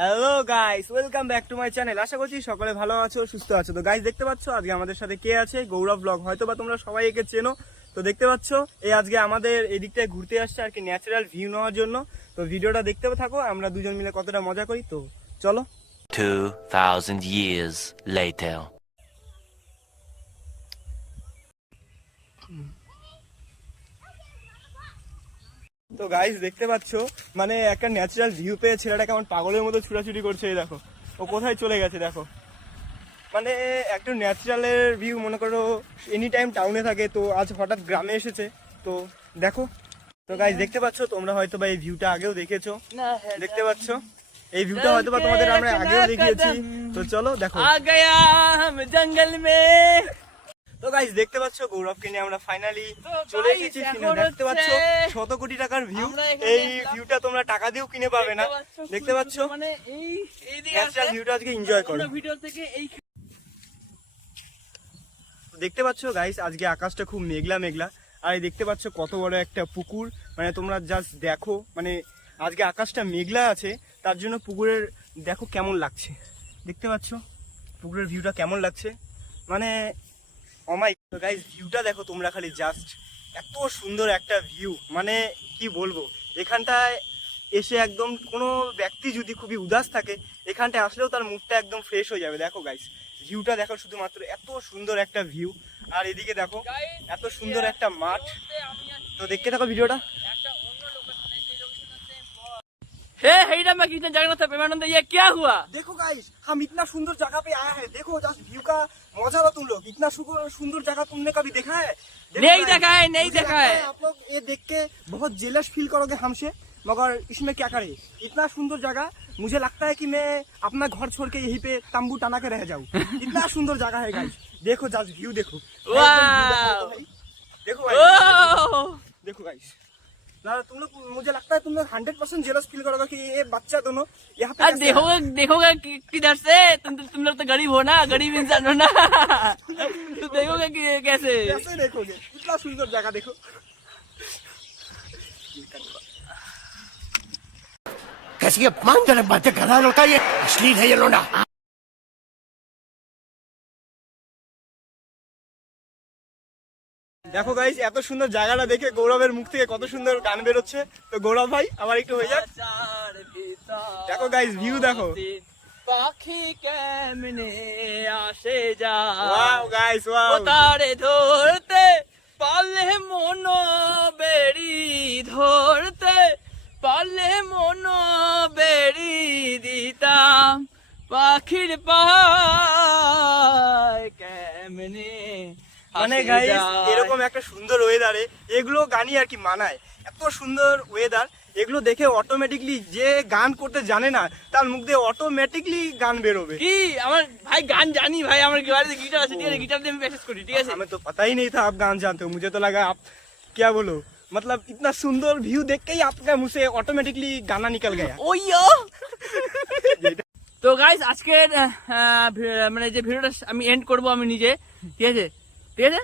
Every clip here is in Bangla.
Hello guys, welcome back to my channel. আশা করছি সকলে ভালো আছো, সুস্থ আছো। তো গাইস দেখতে পাচ্ছ আজকে আমাদের সাথে কে আছে, গৌরব ব্লগ। হয়তো বা তোমরা সবাই একে চেনো। তো দেখতে পাচ্ছ এই আজকে আমাদের এই দিকটায় ঘুরতে আসছে আর কি, ন্যাচারাল ভিউ নেওয়ার জন্য। তো ভিডিওটা দেখতে থাকো, আমরা দুজন মিলে কতটা মজা করি। তো চলো। 2000 years later. তো গাইস দেখতে পাচ্ছ মানে একটা ন্যাচারাল ভিউ পেয়ে ছেলেটা কেমন পাগলের মতো ছুটাছুটি করছে। এই দেখো ও কোথায় চলে গেছে, দেখো। মানে একটু ন্যাচারালের ভিউ, মনে করো এনি টাইম টাউনে থাকে, তো আজ হঠাৎ গ্রামে এসেছে। তো দেখো। তো গাইস দেখতে পাচ্ছ তোমরা হয়তো বা এই ভিউটা আগেও দেখেছো, দেখতে পাচ্ছ এই ভিউটা হয়তো বা তোমাদের আমরা আগেও দেখিয়েছি। তো চলো দেখো। জঙ্গল মে। তো গাইস দেখতে পাচ্ছ গৌরবকে নিয়ে আমরা ফাইনালি চলে এসেছি। দেখতে পাচ্ছ 100 কোটি টাকার ভিউ। এই ভিউটা তোমরা টাকা দিয়েও কিনে পাবে না। দেখতে পাচ্ছ মানে এই দিকে ন্যাচারাল ভিউটা আজকে এনজয় করো। ভিডিও থেকে এই দেখতে পাচ্ছ গাইস আজকে আকাশটা খুব মেঘলা মেঘলা, আর এই দেখতে পাচ্ছ কত বড় একটা পুকুর। মানে তোমরা জাস্ট দেখো, মানে আজকে আকাশটা মেঘলা আছে তার জন্য পুকুরের দেখো কেমন লাগছে। দেখতে পাচ্ছ পুকুরের ভিউটা কেমন লাগছে, মানে অমাই। তো গাইস ভিউটা দেখো তোমরা খালি, জাস্ট এত সুন্দর একটা ভিউ, মানে কি বলবো। এখানটায় এসে একদম কোনো ব্যক্তি যদি খুবই উদাস থাকে, এখানটায় আসলেও তার মুডটা একদম ফ্রেশ হয়ে যাবে। দেখো গাইস ভিউটা দেখো, শুধুমাত্র এত সুন্দর একটা ভিউ। আর এদিকে দেখো এত সুন্দর একটা মাঠ। তো দেখতে থাকো ভিডিওটা। हे हेड़ा मैं कितने जगह था प्रेमानंद, ये क्या हुआ? देखो गाइस हम इतना सुंदर जगह पे आए हैं। देखो जस्ट व्यू का मजा लो तुम लोग। इतना सुंदर जगह तुमने कभी देखा है? नहीं देखा है, नहीं मुझे देखा लगता है। आप लोग ये देख के बहुत जेलस फील करोगे हमसे, मगर इसमें क्या करें। इतना सुंदर जगह, मुझे लगता है कि मैं अपना घर छोड़ के यहीं पे तंबू तना के रह जाऊं। इतना सुंदर जगह है गाइस। देखो जस्ट व्यू देखो। वाह। देखो ओ देखो गाइस ना, तुम लोग, मुझे लगता है तुम लोग 100% जेलस फील करोगे कि ये बच्चा दोनों यहाँ पे कैसे देखोगे देखोगे किधर से? तुम लोग तो गरीब हो ना, गरीब इंसान हो ना। तो देखोगे कि कैसे? कैसे देखोगे। इतना सुंदर जगह देखो। कैसी अपमानजनक बातें कर रहा है लड़का, ये अश्लील है ये लोना। দেখো গাইস এত সুন্দর জায়গাটা দেখে গৌরবের মুখ থেকে কত সুন্দর গান বেরোচ্ছে। তো গৌরব ভাই আবার একটু হয়ে যাক। দেখো গাইস ভিউ দেখো। পাখি কেমনে আসে যা, ওয়াও গাইস ও ওয়াও। তারে ধরতে পারলে মন বেড়ি, ধরতে পারলে মন বেড়ি দিতাম, পাখির পায় কেমনে। মানে গাইস এরকম একটা সুন্দর ওয়েদারে এগুলো গানই আর কি মানায়। এত সুন্দর ওয়েদার, এগুলো দেখে অটোমেটিকলি যে গান করতে জানে না তার মুখ দিয়ে অটোমেটিকলি গান বেরোবে। কি আমার ভাই গান জানি ভাই, আমার বাড়িতে গিটার আছে, ঠিক আছে, গিটার দিয়ে আমি প্র্যাকটিস করি, ঠিক আছে। हमें तो पता ही नहीं था आप गान जानते हो। मुझे तो लगा आप क्या बोलो, मतलब इतना सुंदर व्यू देख के ही आपका मुंह से ऑटोमेटिकली गाना निकल गया। ওইয়ো। তো গাইস আজকে মানে যে ভিডিওটা আমি এন্ড করব আমি নিজে, ঠিক আছে, ঠিক আছে,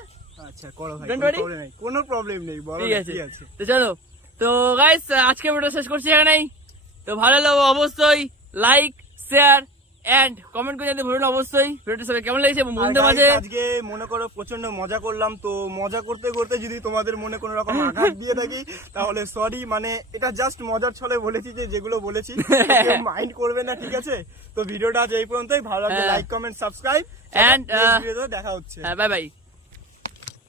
আচ্ছা করো ভাই, Don't কোনো worry. problem নেই, কোনো প্রবলেম নেই, বলো ঠিক না, আছে। কি আছে। তো চলো, তো গাইস আজকে ভিডিও শেষ করছি এখানেই। তো ভালো লাগলো অবশ্যই লাইক শেয়ার এন্ড কমেন্ট করে জানাতে ভুলো না অবশ্যই। ভিডিওটা সবাই কেমন লেগেছে এবং আর বন্ধুদের guys, মাঝে আজকে মনে করো প্রচন্ড মজা করলাম। তো মজা করতে করতে যদি তোমাদের মনে কোনো রকম আঘাত দিয়ে থাকি তাহলে সরি। মানে এটা জাস্ট মজার ছলে বলেছি, যে যেগুলো বলেছি মাইন্ড করবে না, ঠিক আছে। তো ভিডিওটা আজ এই পর্যন্তই। ভালো লাগলে হ্যাঁ। লাইক কমেন্ট সাবস্ক্রাইব And, ভিডিওতে দেখা হচ্ছে। হ্যাঁ বাই বাই।